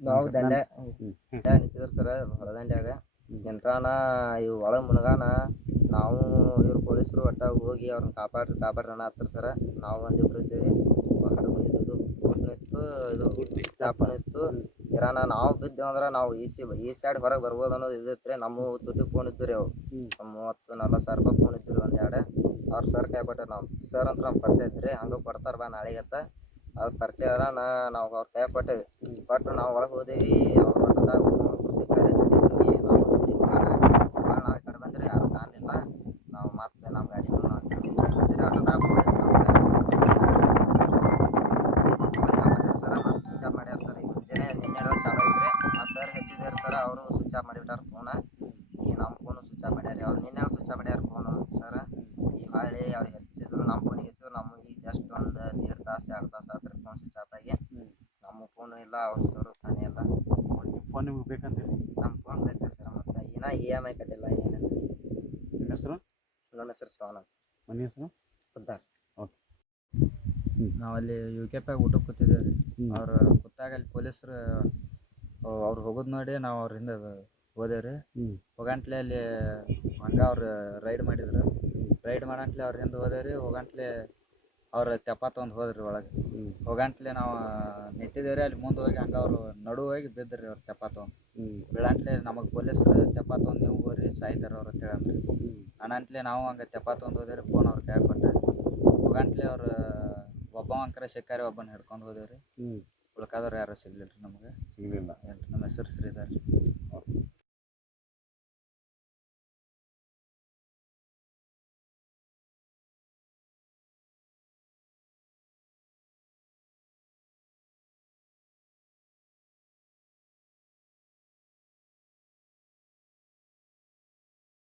ನಾವು ದಂಡ ನಿಂತಿದ್ರು ಸರ ಹೊಲದಂಡ್ಯಾಗ ಎಂಟ್ರಾನ ಇವು ಒಳಗೆ ಮುಣಗಾನ ನಾವು ಇವ್ರು ಪೊಲೀಸರು ಒಟ್ಟ ಹೋಗಿ ಅವ್ರನ್ನ ಕಾಪಾಡ್ರಣ ಹತ್ರ ಸರ ನಾವು ಒಂದಿಬ್ರು ಇದ್ದೀವಿ ಹಡಗು ಇತ್ತು ಇದು ಚಾಪಣ ಇತ್ತು ಇರಾನ ನಾವು ಬಿದ್ದೇವು ಅಂದ್ರೆ ನಾವು ಈ ಸೈಡ್ ಹೊರಗೆ ಬರ್ಬೋದು ಅನ್ನೋದು ಇದಿತ್ತು ನಮ್ಮ ದುಡ್ಡು ಫೋನ್ ಇದ್ದು ರೀ ಅವು 30-40 ಸಾವಿರ ರೂಪಾಯಿ ಫೋನ್ ಇದ್ದು ರೀ ಒಂದೆರಡು ಅವ್ರು ಸರ್ ಕೈ ಕೊಟ್ಟಾರ ನಾವು ಸರ್ ಅಂತ ನಮ್ಮ ಪರಿಚಯ ಇದ್ರಿ ಹಂಗೆ ಕೊಡ್ತಾರ ಬಾ ನಾಳೆಗತ್ತ ಅವ್ರ ಪರಿಚಯ ಅದ ನಾವು ಅವ್ರ ಕೈ ಕೊಟ್ಟೇವಿ ಕೊಟ್ಟು ನಾವು ಒಳಗೆ ಹೋದೇವಿ ಅವ್ರ ಹೊಟ್ಟದಾಗ ಸಿಕ್ಕಾರೆ ನಾವು ನಾವು ಈ ಕಡೆ ಬಂದ್ರೆ ಯಾರು ಕಾಣಲಿಲ್ಲ ನಾವು ಮತ್ತೆ ನಮ್ಮ ಗಾಡಿ ಆಟೋದಾಗ ಸರ ಮತ್ತೆ ಸ್ವಿಚ್ ಆಫ್ ಮಾಡ್ಯಾರ ಸರ್ ಈಗ ಮುಂಜಾನೆ ನಿನ್ನೆ ಚಾಲೋ ಐತ್ರಿ ಆ ಸರ್ ಹೆಚ್ಚಿದಾರೆ ಸರ್ ಅವರು ಸ್ವಿಚ್ ಆಫ್ ಮಾಡಿಬಿಟ್ಟಾರ ಫೋನ ಈ ನಮ್ಮ ಫೋನು ಸ್ವಿಚ್ ಆಫ್ ಮಾಡ್ಯಾರ ಅವ್ರು ನಿನ್ನೆ ಸ್ವಿಚ್ ಆಫ್ ಮಾಡ್ಯಾರ ಫೋನು ಸರ್ ಈ ಹೊಳ್ಳಿ ಅವ್ರಿಗೆ ಹೆಚ್ಚಿದ್ರು ನಮ್ಮ ಫೋನಿಗೆ ಹೆಚ್ಚಿದ್ರು ನಮಗೆ ಈಗ ಜಸ್ಟ್ ಒಂದು 1.5 ತಾಸು 2 ತಾಸು ಆದ್ರೆ ಫೋನ್ ಸ್ವಿಚ್ ಆಫ್ ಆಗಿ ನಮ್ಮ ಫೋನು ಇಲ್ಲ ಅವ್ರ ಸರು ಕಾಣೆ ಇಲ್ಲ ಫೋನ್ ನಿಮ್ಗೆ ಬೇಕಂತೀರಿ ನಮ್ಮ ಫೋನ್ ಬೇಕು ಸರ್ ಮತ್ತೆ ಇನ್ನ EMI ಕಟ್ಟಿಲ್ಲ ಏನಿಲ್ಲ ನಿಮ್ಮ ಹೆಸರು ನನ್ನ ಹೆಸರು ಶ್ರವಣ ಮನೆ ಹೆಸರು ಕುದ್ದಾರ್ ಓಕೆ ನಾವಲ್ಲಿ UKP ಊಟಕ್ಕೆ ಕೂತಿದ್ದೇವೆ ರೀ ಅವ್ರು ಕೂತಾಗ ಅಲ್ಲಿ ಪೊಲೀಸರು ಅವ್ರು ಹೋಗೋದು ನೋಡಿ ನಾವು ಅವ್ರ ಹಿಂದೆ ಹೋದೇವ್ರಿ ಹೋಗಂಟ್ಲೆ ಅಲ್ಲಿ ಹಂಗೆ ಅವ್ರು ರೈಡ್ ಮಾಡಿದ್ರು ರೈಡ್ ಮಾಡಂಟ್ಲೆ ಅವ್ರ ಹಿಂದೆ ಹೋದೇವ್ರಿ ಹೋಗಂಟ್ಲೆ ಅವ್ರು ತೆಪ್ಪ ತೊಗೊಂಡು ಹೋದ್ರಿ ಒಳಗೆ ಹೋಗಂಟ್ಲೆ ನಾವು ನಿಂತಿದ್ದೇವ್ರಿ ಅಲ್ಲಿ ಮುಂದೆ ಹೋಗಿ ಹಂಗೆ ಅವರು ನಡು ಹೋಗಿ ಬಿದ್ದ್ರಿ ಅವ್ರು ತೆಪ್ಪ ತೊಗೊಂಡು ಬೀಳಂಟ್ಲೆ ನಮಗೆ ಪೊಲೀಸರು ತೆಪ್ಪ ತೊಗೊಂಡು ನೀವು ಹೋಗ್ರಿ ಸಾಯ್ತಾರ ಅವ್ರು ಅಂತೇಳಿ ಅಂದ್ರಿ ಅನಂಟ್ಲೆ ನಾವು ಹಂಗೆ ತೆಪ್ಪ ತೊಗೊಂಡು ಹೋದೇವ್ರಿ ಫೋನ್ ಅವ್ರ ಕೈ ಕೊಟ್ಟೆ ಹೋಗಂಟ್ಲೆ ಅವ್ರು ಒಬ್ಬ ಅಂಕರ ಸಿಕ್ಕಾರಿ ಒಬ್ಬನ ಹಿಡ್ಕೊಂಡು ಹೋದೇವ್ರಿ ಉಳ್ಕಾದವ್ರು ಯಾರು ಸಿಗ್ಲಿಲ್ಲ ರೀ ನಮಗೆ ಸಿಗಲಿಲ್ಲ ನಮ್ಮ ಹೆಸರು ಶ್ರೀಧರ್